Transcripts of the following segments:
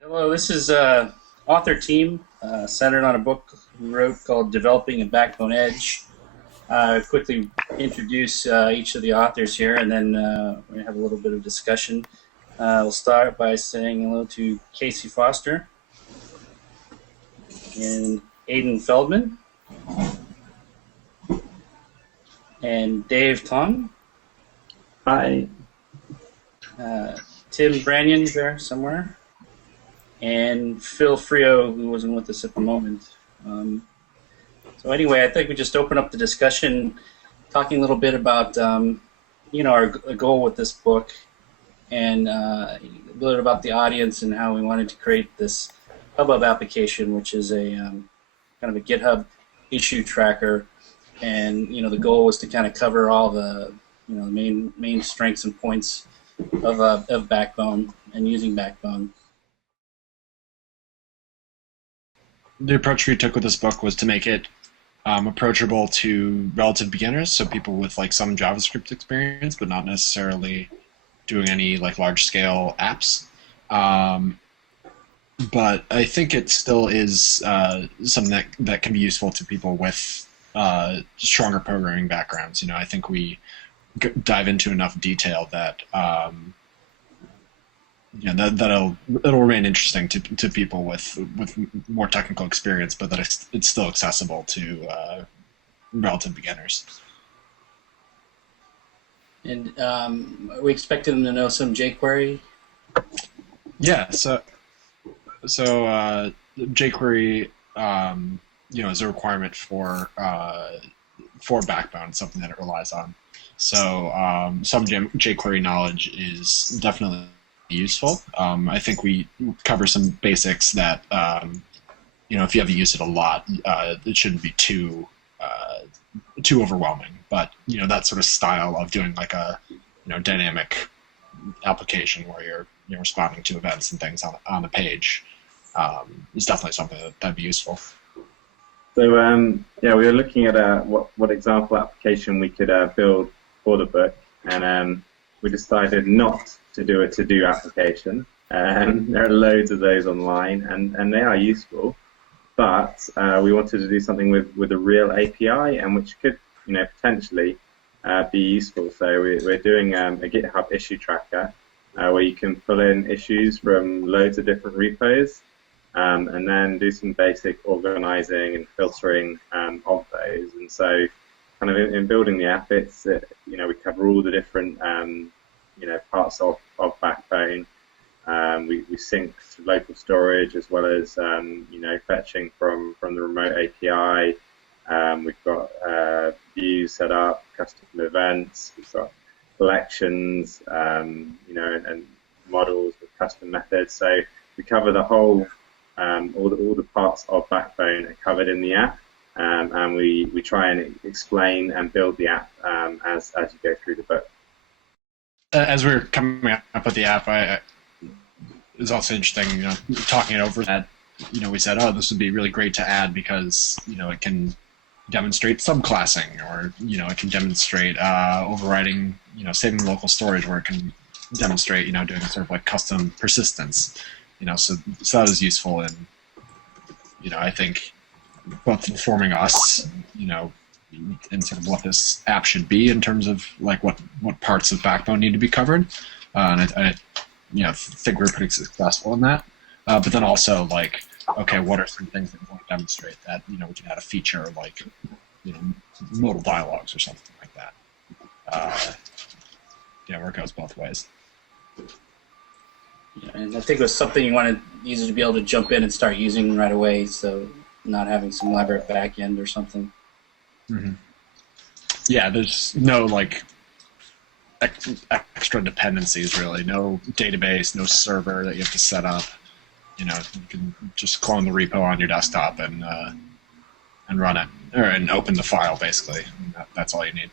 Hello, this is author team centered on a book we wrote called Developing a Backbone Edge. Quickly introduce each of the authors here, and then we're going to have a little bit of discussion. We'll start by saying hello to Casey Foster and Aidan Feldman and Dave Tong. Hi. Tim Branyan there somewhere. And Phil Frio, who wasn't with us at the moment. So anyway, I think we just open up the discussion, talking a little bit about, our goal with this book, and a little bit about the audience and how we wanted to create this hubbub application, which is a kind of a GitHub issue tracker. And the goal was to kind of cover all the main strengths and points of Backbone and using Backbone. The approach we took with this book was to make it approachable to relative beginners, so people with some JavaScript experience, but not necessarily doing any large-scale apps. But I think it still is something that can be useful to people with stronger programming backgrounds. I think we dive into enough detail that it'll remain interesting to people with more technical experience, but that it's still accessible to relative beginners. And we expected them to know some jQuery. Yeah. So jQuery, is a requirement for Backbone, something that it relies on. So some jQuery knowledge is definitely useful. I think we cover some basics that, if you have to use it a lot, it shouldn't be too overwhelming. But that sort of style of doing a dynamic application where you're responding to events and things on the page is definitely something that'd be useful. So we were looking at what example application we could build for the book, and we decided not to do a to-do application. There are loads of those online, and they are useful, but we wanted to do something with a real API, and which could potentially be useful. So we're doing a GitHub issue tracker where you can pull in issues from loads of different repos, and then do some basic organizing and filtering of those. And so kind of in building the app, we cover all the different parts of Backbone. We sync to local storage as well as fetching from the remote API. We've got views set up, custom events. We've got collections, and models with custom methods. So we cover the whole, all the parts of Backbone are covered in the app, and we try and explain and build the app as you go through the book. As we were coming up with the app, it was also interesting, talking it over that, we said, this would be really great to add because, it can demonstrate subclassing, or, it can demonstrate overriding, saving local storage, where it can demonstrate, doing sort of custom persistence, so that was useful in, I think, both informing us, and sort of what this app should be in terms of what parts of Backbone need to be covered, and I think we're pretty successful in that. But then also okay, what are some things that we want to demonstrate that we can add a feature modal dialogues or something like that. Where it goes both ways. Yeah, and I think it was something you wanted users to be able to jump in and start using right away, so not having some elaborate back end or something. Mm-hmm. Yeah, there's no extra dependencies really. No database, no server that you have to set up. You can just clone the repo on your desktop and run it, and open the file basically. That's all you need.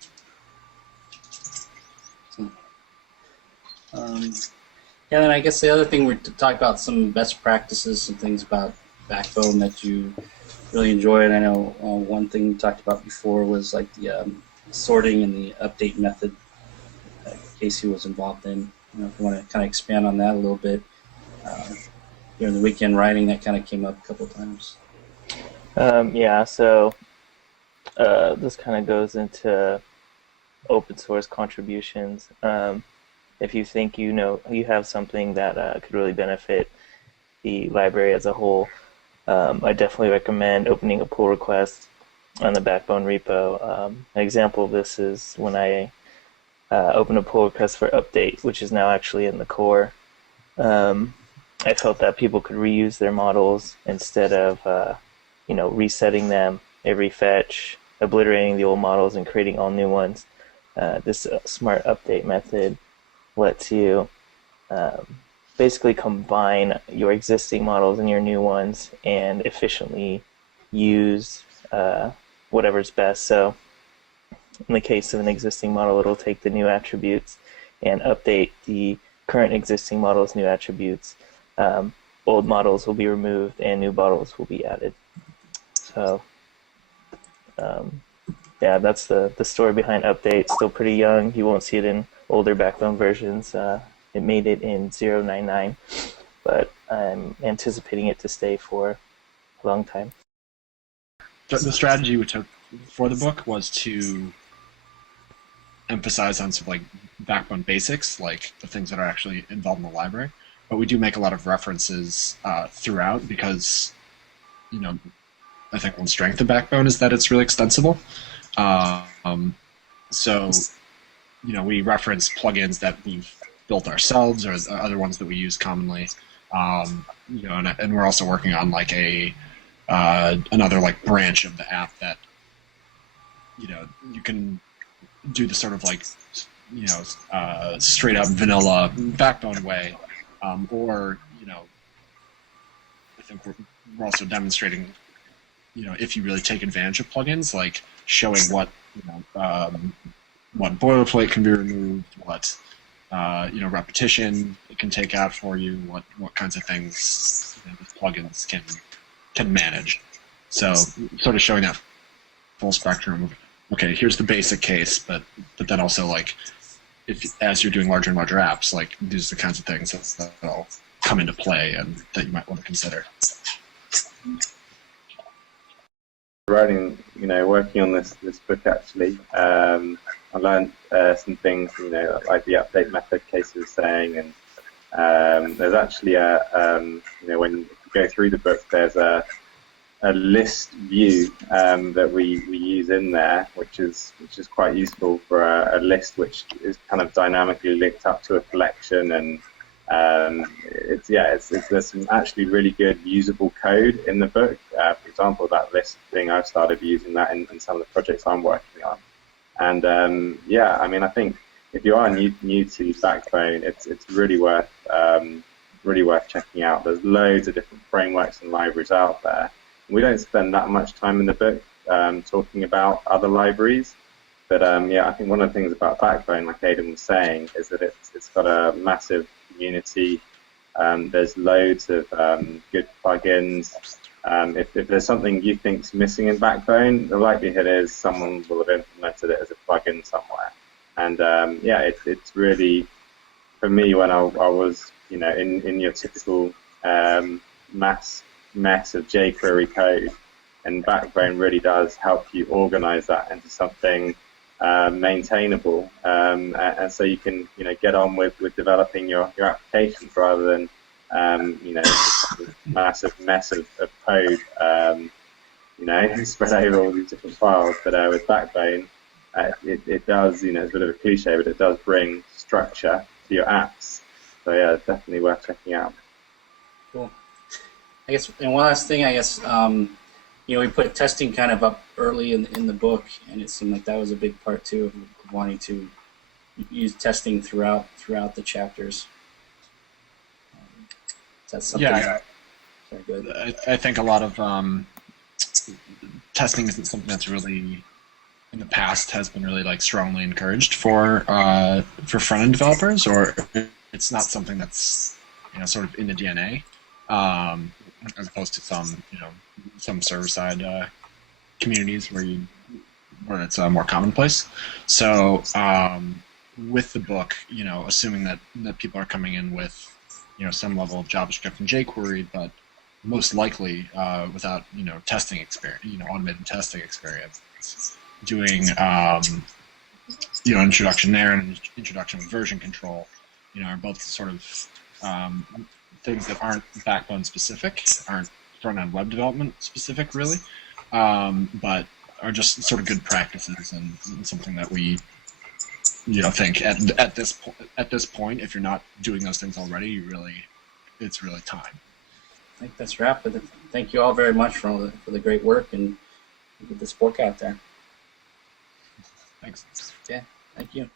Yeah, then I guess the other thing we're to talk about some best practices, some things about Backbone that you really enjoy. And I know one thing we talked about before was the sorting and the update method that Casey was involved in. If you want to kind of expand on that a little bit. during the weekend writing, that kind of came up a couple times. Yeah, so this kind of goes into open source contributions. If you think you have something that could really benefit the library as a whole, I definitely recommend opening a pull request on the Backbone repo. An example of this is when I opened a pull request for update, which is now actually in the core. I felt that people could reuse their models instead of resetting them every fetch, obliterating the old models and creating all new ones. This smart update method lets you basically combine your existing models and your new ones and efficiently use whatever's best. So in the case of an existing model, it'll take the new attributes and update the current existing model's new attributes. Old models will be removed and new models will be added. So yeah, that's the story behind update. Still pretty young. You won't see it in older Backbone versions. It made it in 0.99, but I'm anticipating it to stay for a long time. The strategy we took for the book was to emphasize on some like Backbone basics, like the things that are actually involved in the library. But we do make a lot of references throughout because, I think one strength of Backbone is that it's really extensible. So, we reference plugins that we've built ourselves or other ones that we use commonly. And we're also working on like another like branch of the app that, you can do the sort of like, straight up vanilla Backbone way. Or, I think we're also demonstrating, if you really take advantage of plugins, like showing what boilerplate can be removed, what repetition it can take out for you, what kinds of things these plugins can manage. So sort of showing that full spectrum of, okay, here's the basic case, but then also like as you're doing larger and larger apps, like these are the kinds of things that'll come into play and that you might want to consider. Writing, working on this book actually, I learned some things, like the update method Casey was saying, and there's actually when you go through the book, there's a list view that we use in there, which is quite useful for a list which is kind of dynamically linked up to a collection, and there's some actually really good usable code in the book. For example, that list thing, I've started using that in some of the projects I'm working on, and I think if you are new to Backbone, it's really worth checking out. There's loads of different frameworks and libraries out there. We don't spend that much time in the book talking about other libraries, but I think one of the things about Backbone, like Aidan was saying, is that it's got a massive community. There's loads of good plugins. If there's something you think's missing in Backbone, the likelihood is someone will have implemented it as a plugin somewhere. And it's really, for me, when I was in your typical mess of jQuery code, and Backbone really does help you organize that into something maintainable, and so you can get on with developing your applications rather than massive mess of code spread over all these different files. But with Backbone, it does, it's a bit of a cliche, but it does bring structure to your apps. So yeah, it's definitely worth checking out. Cool. I guess, and one last thing, we put testing kind of up early in the book, and it seemed like that was a big part too of wanting to use testing throughout the chapters. That's something. Yeah, very good. I think a lot of testing isn't something that's really in the past has been really like strongly encouraged for front end developers, or it's not something that's sort of in the DNA. As opposed to some server-side communities where it's more commonplace. So with the book, assuming that people are coming in with some level of JavaScript and jQuery, but most likely without testing experience, automated testing experience. Doing introduction there and introduction with version control, are both sort of things that aren't Backbone specific, aren't front-end web development specific really, but are just sort of good practices and something that we think at this point, if you're not doing those things already, it's really time. I think that's wrap. But thank you all very much for the great work and get this book out there. Thanks. Yeah, thank you.